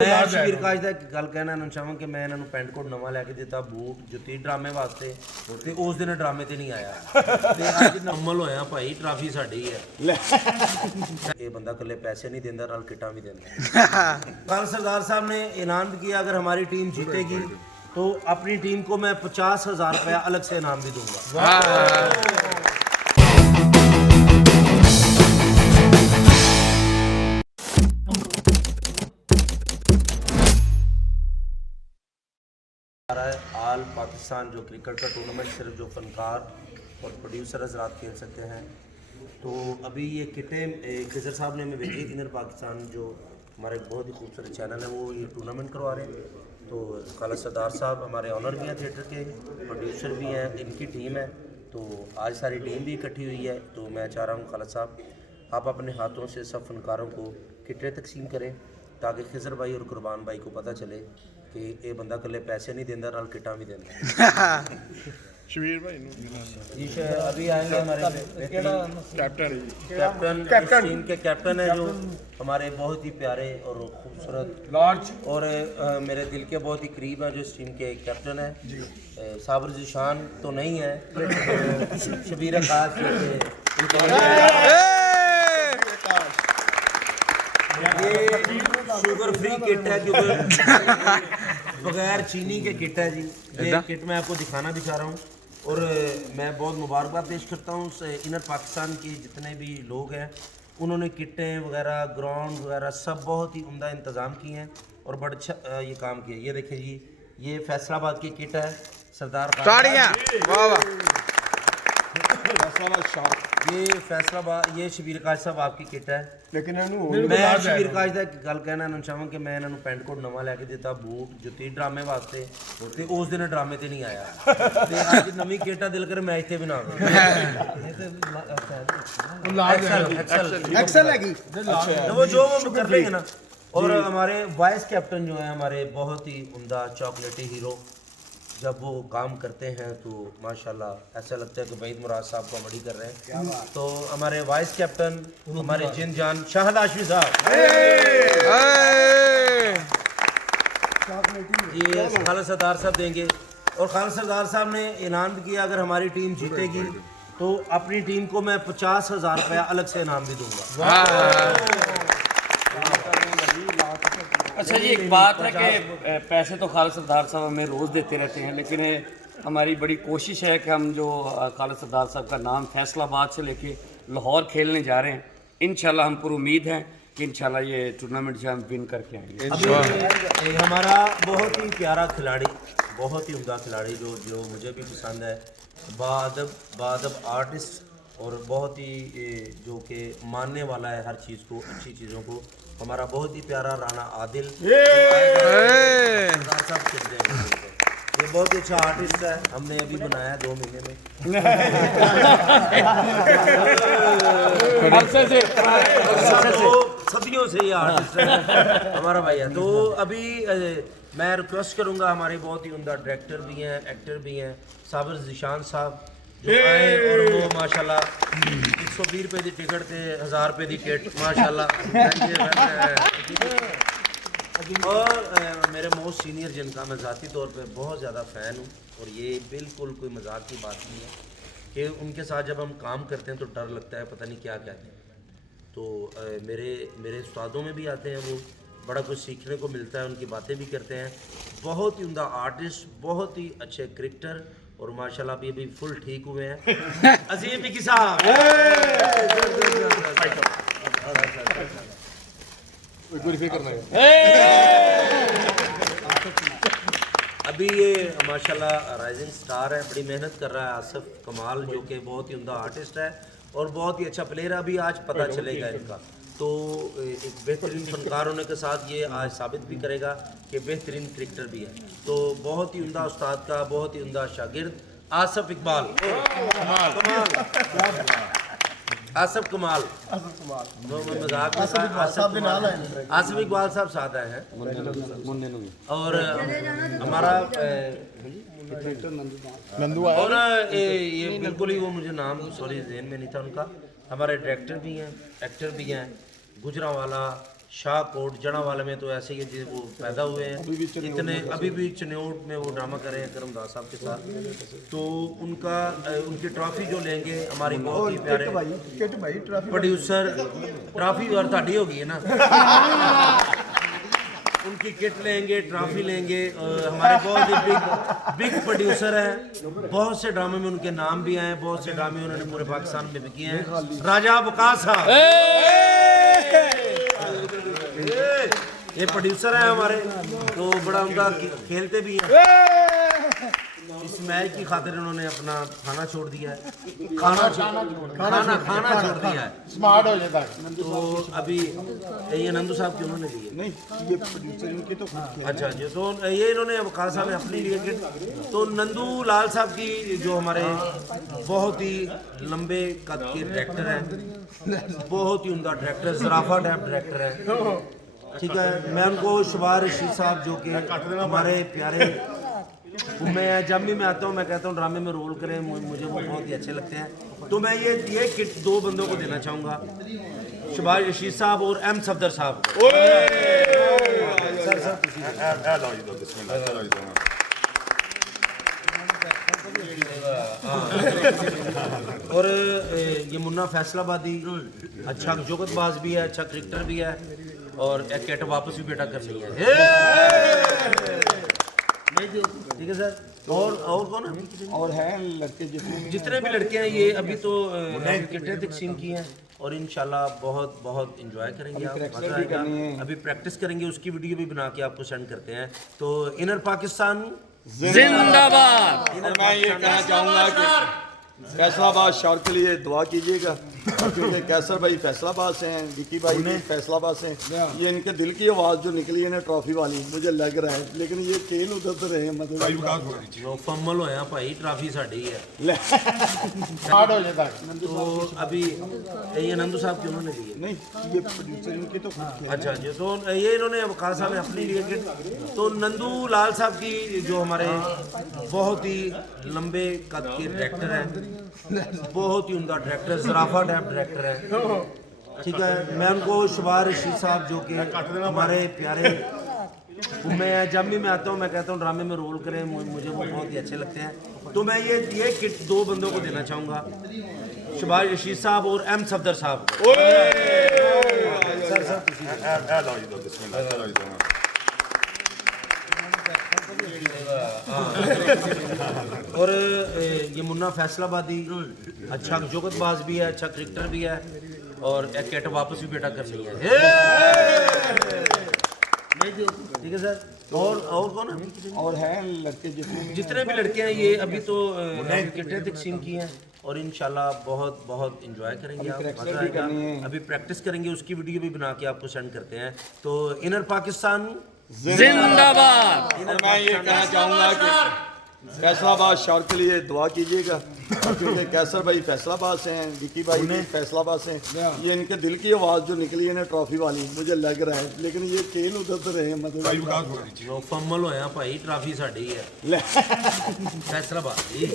मैं शबीर काज ਦਾ ਗੱਲ ਕਹਿਣਾ ਨੂੰ ਚਾਹਾਂ ਕਿ ਮੈਂ ਇਹਨਾਂ ਨੂੰ ਪੈਂਟ ਕੋਟ ਨਵਾਂ ਲੈ ਕੇ ਦਿੱਤਾ, ਬੂਟ ਜੁੱਤੀ ਡਰਾਮੇ ਵਾਸਤੇ, ਤੇ ਉਸ ਦਿਨ ਡਰਾਮੇ ਤੇ ਨਹੀਂ ਆਇਆ ਤੇ ਅੱਜ ਨੰਮਲ ਹੋਇਆ ਭਾਈ, ਟਰਾਫੀ ਸਾਡੀ ਹੈ। ये बंदा कल्ले पैसे नहीं देता, नाल किटा भी देता। कल सरदार साहब ने ऐलान भी किया अगर हमारी टीम जीतेगी तो अपनी टीम को मैं 50,000 रुपया अलग से इनाम भी दूंगा। आल पाकिस्तान जो क्रिकेट का टूर्नामेंट सिर्फ जो फनकार और प्रोड्यूसर हजरात खेल सकते हैं, तो अभी ये किटें खिजर साहब ने हमें भेजी। इनर पाकिस्तान जो हमारा एक बहुत ही खूबसूरत चैनल है, वो ये टूर्नामेंट करवा रहे हैं। तो खालिद सरदार साहब हमारे ऑनर भी हैं थिएटर के, प्रोड्यूसर भी हैं, इनकी टीम है। तो आज सारी टीम भी इकट्ठी हुई है। तो मैं चाह रहा हूँ खालिद साहब आप अपने हाथों से सब फनकारों को किटें तकसीम करें, ताकि खिजर भाई और कुर्बान भाई को पता चले कि ये बंदा कल्ले पैसे नहीं देता, नाल किटा भी देता। शबीर भाई जी अभी आएंगे हमारे कैप्टन टीम के कैप्टन है, जो हमारे बहुत ही प्यारे और खूबसूरत लार्ज और मेरे दिल के बहुत ही करीब है, जो इस टीम के कैप्टन है। साबर जिशान तो नहीं है, शबीर खास ये शुगर फ्री किट है, क्योंकि बगैर चीनी के किट है जी। ये किट मैं आपको दिखाना भी चाह रहा हूँ और मैं बहुत मुबारकबाद पेश करता हूँ इनर पाकिस्तान के जितने भी लोग हैं। उन्होंने किटें वगैरह, ग्राउंड वगैरह सब बहुत ही उम्दा इंतज़ाम किए हैं और बड़ा अच्छा ये काम किया। ये देखिए जी, ये फैसलाबाद की किट है सरदार ये फैसलाबाद, ये शबीर काज साहब आपकी किट है। लेकिन मैं शबीर काज ਦਾ ਗੱਲ ਕਹਿਣਾ ਨੂੰ ਚਾਹਾਂ ਕਿ ਮੈਂ ਇਹਨਾਂ ਨੂੰ ਪੈਂਟ ਕੋਟ ਨਵਾਂ ਲੈ ਕੇ ਦਿੱਤਾ, ਬੂਟ ਜੁੱਤੀ ਡਰਾਮੇ ਵਾਸਤੇ, ਤੇ ਉਸ ਦਿਨ ਡਰਾਮੇ ਤੇ ਨਹੀਂ ਆਇਆ ਤੇ ਅੱਜ ਨਵੀਂ ਕਿਟਾ ਦਿਲ ਕਰ ਮੈਂ ਇੱਥੇ ਬਣਾਵਾਂ। ਇਹ ਤੇ एक्सेल है वो जो वो कर लेंगे ना। और हमारे वाइस कैप्टन जो है हमारे बहुत ही उम्दा चॉकलेटी हीरो, जब वो काम करते हैं तो माशाल्लाह ऐसा लगता है कि वहीद मुराद साहब कॉमेडी कर रहे हैं। तो हमारे वाइस कैप्टन हमारे जिन जान शाहद आशवी साहब ये खालिद सरदार साहब देंगे। और खालिद सरदार साहब ने ऐलान भी किया अगर हमारी टीम जीतेगी तो अपनी टीम को मैं 50,000 रुपया अलग से इनाम भी दूंगा। अच्छा जी, एक बात है कि पैसे तो खालिद सरदार साहब हमें रोज़ देते रहते हैं, लेकिन हमारी बड़ी कोशिश है कि हम जो खालिद सरदार साहब का नाम फैसलाबाद से लेके लाहौर खेलने जा रहे हैं। इंशाल्लाह हम पूरी उम्मीद है कि इंशाल्लाह ये टूर्नामेंट जो हम विन करके आएंगे। अभी हमारा बहुत ही प्यारा खिलाड़ी, बहुत ही उम्दा खिलाड़ी जो मुझे भी पसंद है, बादब आर्टिस्ट और बहुत ही जो कि मानने वाला है हर चीज़ को, अच्छी चीज़ों को, हमारा बहुत ही प्यारा राना आदिल साहब खेलते हैं। ये बहुत ही अच्छा आर्टिस्ट है, हमने अभी बनाया 2 महीने में। सदियों से ये आर्टिस्ट है हमारा भाई है। तो अभी मैं रिक्वेस्ट करूंगा, हमारे बहुत ही उम्दा डायरेक्टर भी हैं, एक्टर भी हैं, साबर जिशान साहब जो आए और वो माशाल्लाह 120 रुपए की टिकट थे 1000 रुपए की किट माशाल्लाह। और मेरे मोस्ट सीनियर जिनका मैं ज़ाती तौर पे बहुत ज़्यादा फ़ैन हूँ, और ये बिल्कुल कोई मजाक की बात नहीं है कि उनके साथ जब हम काम करते हैं तो डर लगता है, पता नहीं क्या कहते हैं। तो मेरे उस्तादों में भी आते हैं, वो बड़ा कुछ सीखने को मिलता है, उनकी बातें भी करते हैं। बहुत ही उम्दा आर्टिस्ट, बहुत ही अच्छे क्रिकेटर, और माशाल्लाह अभी फुल ठीक हुए हैं। अजीम बिकी साहब अभी ये माशाल्लाह राइजिंग स्टार है, बड़ी मेहनत कर रहा है। आसिफ कमाल जो कि बहुत ही उम्दा आर्टिस्ट है और बहुत ही अच्छा प्लेयर है, अभी आज पता चलेगा इनका। तो एक बेहतरीन फनकार होने के साथ ये आज साबित भी करेगा कि बेहतरीन क्रिकेटर भी है। तो बहुत ही उम्दा उस्ताद का बहुत ही उम्दा शागिर्द आसिफ इकबाल, आसिफ कमाल, मजाक आसिफ इकबाल साहब साथ आए हैं। और हमारा नंदू और ये बिल्कुल ही वो मुझे नाम सॉरी जहन में नहीं था उनका। हमारे डायरेक्टर भी हैं, एक्टर भी हैं, गुजरांवाला शाहकोट जड़ावाले में तो ऐसे ही है, वो पैदा हुए हैं इतने, अभी भी चन्योट में वो ड्रामा कर रहे हैं करमदास साहब के साथ। तो उनकी ट्रॉफी जो लेंगे हमारी बहुत ही प्यारे प्रोड्यूसर, ट्रॉफी और ताड़ी होगी है ना उनकी किट लेंगे, ट्रॉफी लेंगे। हमारे बहुत ही बिग प्रोड्यूसर हैं, बहुत से ड्रामे में उनके नाम भी आए हैं, बहुत से ड्रामे उन्होंने पूरे पाकिस्तान में भी किए हैं। राजा वकास साहब ये प्रोड्यूसर है हमारे, तो बड़ा उनका खेलते भी हैं। इस मैच की खातिर उन्होंने अपना खाना छोड़ दिया है, खाना छोड़ दिया है, स्मार्ट हो जाता है। तो अभी ये नंदू साहब की उन्होंने दी है। नहीं, ये प्रोड्यूसर इनके तो अच्छा जी, तो ये इन्होंने वकास साहब ने अपनी लिए किट। तो नंदू लाल साहब की जो हमारे बहुत ही लंबे कद के डायरेक्टर हैं, बहुत ही उमदा डायरेक्टर, ज़राफ़ा टाइप डायरेक्टर है, ठीक है। मैं उनको शबार रशीद साहब जो कि हमारे प्यारे, मैं जब भी मैं आता हूँ मैं कहता हूँ ड्रामे में रोल करें, मुझे वो बहुत ही अच्छे लगते हैं। तो मैं ये किट 2 बंदों को देना चाहूँगा, शबार रशीद साहब और एम सफदर साहब। और ये मुन्ना फैसलाबादी अच्छा जुगतबाज भी है, अच्छा क्रिकेटर भी है, और एक किट वापस भी बेटा करनी है, ठीक है सर। और कौन है? और हैं लड़के जितने भी लड़के हैं ये अभी तो किटें तकसीम की हैं, और इंशाल्लाह बहुत बहुत इंजॉय करेंगे आप, मजा आएगा। अभी प्रैक्टिस करेंगे, उसकी वीडियो भी बना के आपको सेंड करते हैं। तो इनर पाकिस्तान जिंदाबाद। मैं ये कहना चाहूँगा कि फैसलाबाद शहर के लिए दुआ कीजिएगा, क्योंकि कैसर भाई फैसलाबाद से हैं, विकी भाई भी फैसलाबाद से हैं। ये इनके दिल की आवाज़ जो निकली है ना ट्रॉफी वाली, मुझे लग रहा है, लेकिन ये खेल उधर तो रहे मतलब फम्मल होया भाई, ट्रॉफी साड़ी है। स्मार्ट हो जाता है। तो अभी ये नंदू साहब की उन्होंने दी है। नहीं, ये प्रोड्यूसर इनके तो अच्छा जी, तो ये इन्होंने वकास साहब ने अपनी लिए किट। तो नंदू लाल साहब की जो हमारे बहुत ही लंबे कद के डायरेक्टर हैं, बहुत ही उमदा डायरेक्टर, ज़राफ़ा टाइप डायरेक्टर है, ठीक है। मैं उनको शबार रशीद साहब जो कि हमारे प्यारे, मैं जब भी मैं आता हूँ मैं कहता हूँ ड्रामे में रोल करें, मुझे वो बहुत ही अच्छे लगते हैं। तो मैं ये किट 2 बंदों को देना चाहूँगा, शबार रशीद साहब और एम सफदर साहब। और ये मुन्ना फैसलाबादी अच्छा जुगतबाज भी है, अच्छा क्रिकेटर भी है, और एक किट वापस भी बेटा करनी है, ठीक है सर। और कौन है? और हैं लड़के जितने भी लड़के हैं ये अभी तो किटें तकसीम की हैं, और इंशाल्लाह बहुत बहुत इंजॉय करेंगे आप, मजा आएगा। अभी प्रैक्टिस करेंगे, उसकी वीडियो भी बना के आपको सेंड करते हैं। तो इनर पाकिस्तान जिंदाबाद। मैं ये कहना चाहूँगा कि फैसलाबाद शहर के लिए दुआ कीजिएगा, क्योंकि कैसर भाई फैसलाबाद से हैं, विकी भाई भी फैसलाबाद से हैं। ये इनके दिल की आवाज़ जो निकली है ना ट्रॉफी वाली, मुझे लग रहा है, लेकिन ये खेल उधर तो रहे मतलब फम्मल होया भाई, ट्रॉफी साड़ी है फैसलाबाद जी।